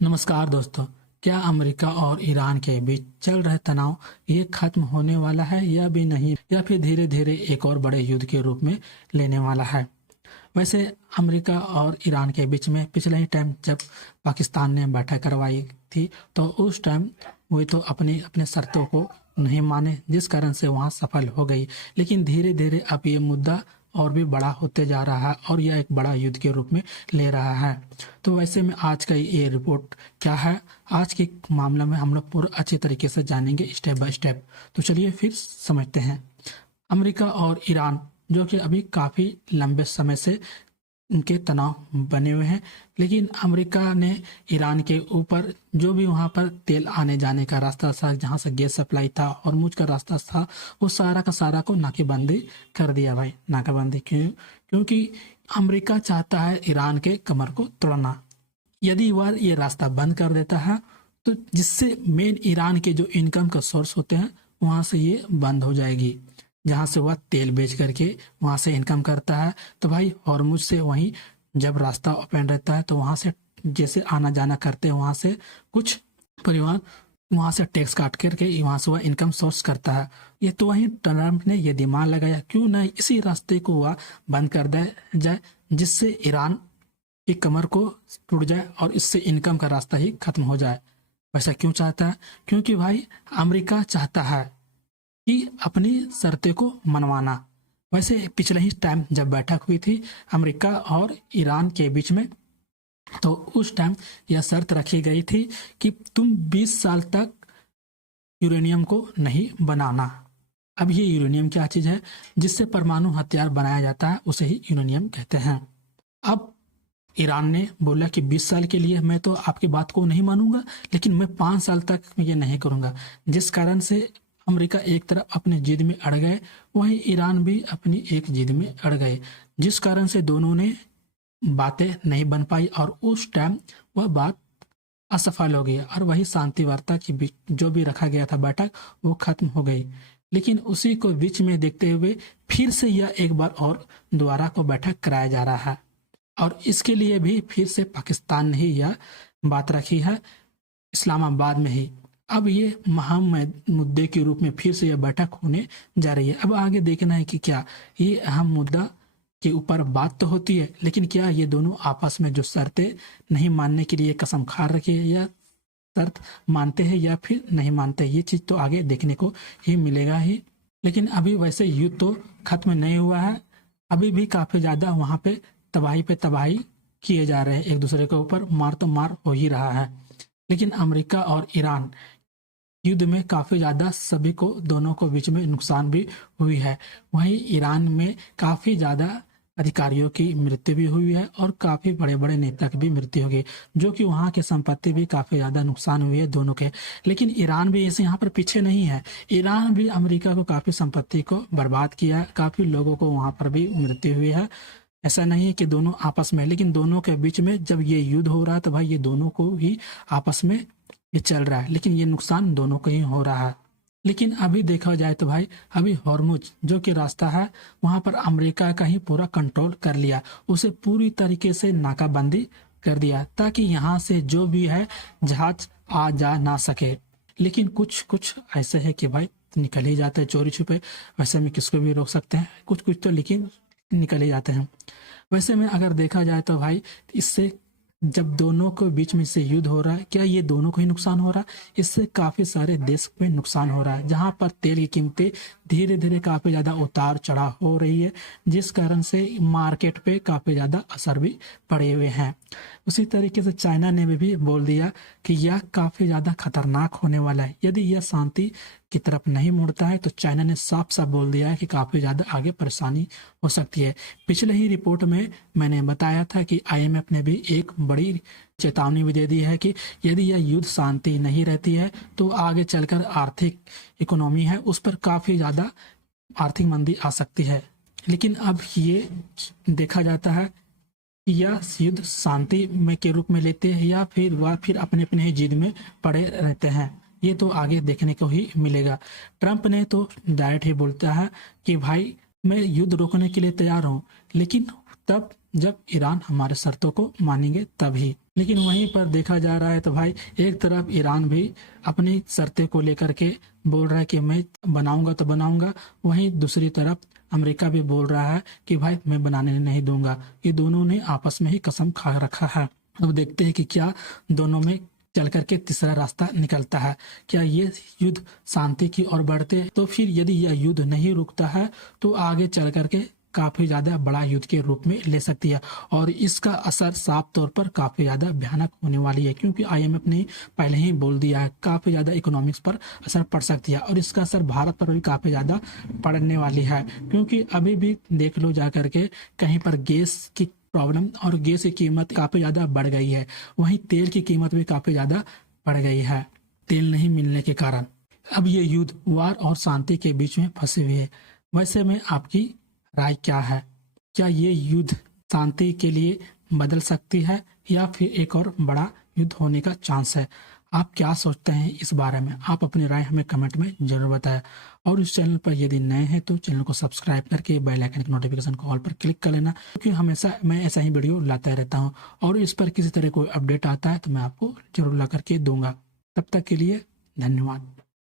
नमस्कार दोस्तों। क्या अमेरिका और ईरान के बीच चल रहे तनाव ये खत्म होने वाला है या भी नहीं, या फिर धीरे धीरे एक और बड़े युद्ध के रूप में लेने वाला है? वैसे अमेरिका और ईरान के बीच में पिछले ही टाइम जब पाकिस्तान ने बैठक करवाई थी, तो उस टाइम वे तो अपने अपने शर्तों को नहीं माने, जिस कारण से वहाँ सफल हो गई। लेकिन धीरे धीरे अब ये मुद्दा और भी बड़ा होते जा रहा है और यह एक बड़ा युद्ध के रूप में ले रहा है। तो वैसे में आज का ये रिपोर्ट क्या है, आज के मामला में हम लोग पूरा अच्छे तरीके से जानेंगे स्टेप बाय स्टेप। तो चलिए फिर समझते हैं। अमेरिका और ईरान जो कि अभी काफ़ी लंबे समय से उनके तनाव बने हुए हैं, लेकिन अमेरिका ने ईरान के ऊपर जो भी वहाँ पर तेल आने जाने का रास्ता था, जहाँ से गैस सप्लाई था और मुझ का रास्ता था, वो सारा का सारा को नाकेबंदी कर दिया भाई। नाकाबंदी क्यों? क्योंकि अमेरिका चाहता है ईरान के कमर को तोड़ना। यदि वह ये रास्ता बंद कर देता है तो जिससे मेन ईरान के जो इनकम का सोर्स होते हैं वहाँ से ये बंद हो जाएगी, जहाँ से वह तेल बेच करके वहाँ से इनकम करता है। तो भाई हॉर्मुज से वहीं जब रास्ता ओपन रहता है तो वहाँ से जैसे आना जाना करते हैं, वहाँ से कुछ परिवार वहाँ से टैक्स काट करके वहाँ से वह इनकम सोर्स करता है। ये तो वहीं ट्रम्प ने ये दिमाग लगाया क्यों ना इसी रास्ते को वह बंद कर दिया जाए, जिससे ईरान की कमर को टूट जाए और इससे इनकम का रास्ता ही खत्म हो जाए। वैसा क्यों चाहता है? क्योंकि भाई अमेरिका चाहता है कि अपनी शर्तें को मनवाना। वैसे पिछले ही टाइम जब बैठक हुई थी अमेरिका और ईरान के बीच में, तो उस टाइम यह शर्त रखी गई थी कि तुम 20 साल तक यूरेनियम को नहीं बनाना। अब ये यूरेनियम क्या चीज़ है? जिससे परमाणु हथियार बनाया जाता है, उसे ही यूरेनियम कहते हैं। अब ईरान ने बोला कि 20 साल के लिए मैं तो आपकी बात को नहीं मानूंगा, लेकिन मैं 5 साल तक ये नहीं करूंगा। जिस कारण से अमेरिका एक तरफ अपनी जिद में अड़ गए, वहीं ईरान भी अपनी एक जिद में अड़ गए, जिस कारण से दोनों ने बातें नहीं बन पाई और उस टाइम वह बात असफल हो गई और वही शांति वार्ता की जो भी रखा गया था बैठक, वो खत्म हो गई। लेकिन उसी को बीच में देखते हुए फिर से यह एक बार और दोबारा को बैठक कराया जा रहा है और इसके लिए भी फिर से पाकिस्तान ने ही यह बात रखी है, इस्लामाबाद में ही। अब ये अहम मुद्दे के रूप में फिर से यह बैठक होने जा रही है। अब आगे देखना है कि क्या ये अहम मुद्दा के ऊपर बात तो होती है, लेकिन क्या ये दोनों आपस में जो शर्तें नहीं मानने के लिए कसम खा रखी है, या शर्त मानते हैं या फिर नहीं मानते, ये चीज़ तो आगे देखने को ही मिलेगा ही। लेकिन अभी वैसे युद्ध तो खत्म नहीं हुआ है, अभी भी काफ़ी ज़्यादा वहाँ पे तबाही किए जा रहे हैं, एक दूसरे के ऊपर मार तो मार हो ही रहा है। लेकिन अमेरिका और ईरान युद्ध में काफ़ी ज़्यादा सभी को दोनों को बीच में नुकसान भी हुई है। वहीं ईरान में काफ़ी ज़्यादा अधिकारियों की मृत्यु भी हुई है और काफ़ी बड़े बड़े नेता की भी मृत्यु हो गई, जो कि वहाँ के संपत्ति भी काफ़ी ज़्यादा नुकसान हुई है दोनों के। लेकिन ईरान भी ऐसे यहाँ पर पीछे नहीं है, ईरान भी अमेरिका को काफ़ी संपत्ति को बर्बाद किया है, काफ़ी लोगों को वहाँ पर भी मृत्यु हुई है। ऐसा नहीं है कि दोनों आपस में, लेकिन दोनों के बीच में जब ये युद्ध हो रहा है तो भाई ये दोनों को ही आपस में ये चल रहा है, लेकिन ये नुकसान दोनों को ही हो रहा है। लेकिन अभी देखा जाए तो भाई अभी हॉर्मुज जो कि रास्ता है वहाँ पर अमेरिका का ही पूरा कंट्रोल कर लिया, उसे पूरी तरीके से नाकाबंदी कर दिया ताकि यहाँ से जो भी है जहाज आ जा ना सके। लेकिन कुछ कुछ ऐसे है कि भाई निकल ही जाते हैं चोरी छुपे, वैसे में किसको भी रोक सकते हैं, कुछ कुछ तो लेकिन निकल ही जाते हैं। वैसे में अगर देखा जाए तो भाई इससे जब दोनों के बीच में से युद्ध हो रहा है, क्या ये दोनों को ही नुकसान हो रहा है? इससे काफ़ी सारे देश में नुकसान हो रहा है, जहाँ पर तेल की कीमतें धीरे धीरे काफ़ी ज़्यादा उतार चढ़ाव हो रही है, जिस कारण से मार्केट पे काफ़ी ज़्यादा असर भी पड़े हुए हैं। उसी तरीके से चाइना ने भी बोल दिया कि यह काफ़ी ज़्यादा खतरनाक होने वाला है, यदि यह शांति की तरफ नहीं मुड़ता है तो चाइना ने साफ साफ बोल दिया है कि काफ़ी ज़्यादा आगे परेशानी हो सकती है। पिछले ही रिपोर्ट में मैंने बताया था कि IMF ने भी एक बड़ी चेतावनी भी दे दी है कि यदि यह युद्ध शांति नहीं रहती है तो आगे चलकर आर्थिक इकोनॉमी है उस पर काफ़ी ज़्यादा आर्थिक मंदी आ सकती है। लेकिन अब ये देखा जाता है कि यह युद्ध शांति में के रूप में लेते हैं या फिर वह फिर अपने अपने ही जिद में पड़े रहते हैं, ये तो आगे देखने को ही मिलेगा। ट्रंप ने तो डायरेक्ट ही बोलता है कि भाई मैं युद्ध रोकने के लिए तैयार हूँ, लेकिन तब जब ईरान हमारे शर्तों को मानेंगे तभी। लेकिन वहीं पर देखा जा रहा है तो भाई एक तरफ ईरान भी अपनी शर्तें को लेकर के बोल रहा है कि मैं बनाऊंगा तो बनाऊंगा, वहीं दूसरी तरफ अमेरिका भी बोल रहा है कि भाई मैं बनाने नहीं दूंगा। ये दोनों ने आपस में ही कसम खा रखा है। अब देखते हैं कि क्या दोनों में चल करके तीसरा रास्ता निकलता है। क्या ये युद्ध शांति की ओर बढ़ते, तो फिर यदि यह युद्ध नहीं रुकता है तो आगे चल करके काफी ज्यादा बड़ा युद्ध के रूप में ले सकती है और इसका असर साफ तौर पर काफी ज्यादा भयानक होने वाली है, क्योंकि IMF ने पहले ही बोल दिया है काफी ज्यादा इकोनॉमिक्स पर असर पड़ सकती है और इसका असर भारत पर भी काफी ज्यादा पड़ने वाली है। क्योंकि अभी भी देख लो जा करके कहीं पर गैस की प्रॉब्लम और गैस की कीमत काफी ज्यादा बढ़ गई है, वहीं तेल की कीमत भी काफी ज्यादा बढ़ गई है तेल नहीं मिलने के कारण। अब ये युद्ध वार और शांति के बीच में फंसे हुए है। वैसे में आपकी राय क्या है? क्या ये युद्ध शांति के लिए बदल सकती है या फिर एक और बड़ा युद्ध होने का चांस है? आप क्या सोचते हैं इस बारे में? आप अपनी राय हमें कमेंट में जरूर बताएं और इस चैनल पर यदि नए हैं तो चैनल को सब्सक्राइब करके बेल आइकन के नोटिफिकेशन को ऑल पर क्लिक कर लेना, क्योंकि हमेशा मैं ऐसा ही वीडियो लाता रहता हूं और इस पर किसी तरह कोई अपडेट आता है तो मैं आपको जरूर ला करके दूंगा। तब तक के लिए धन्यवाद।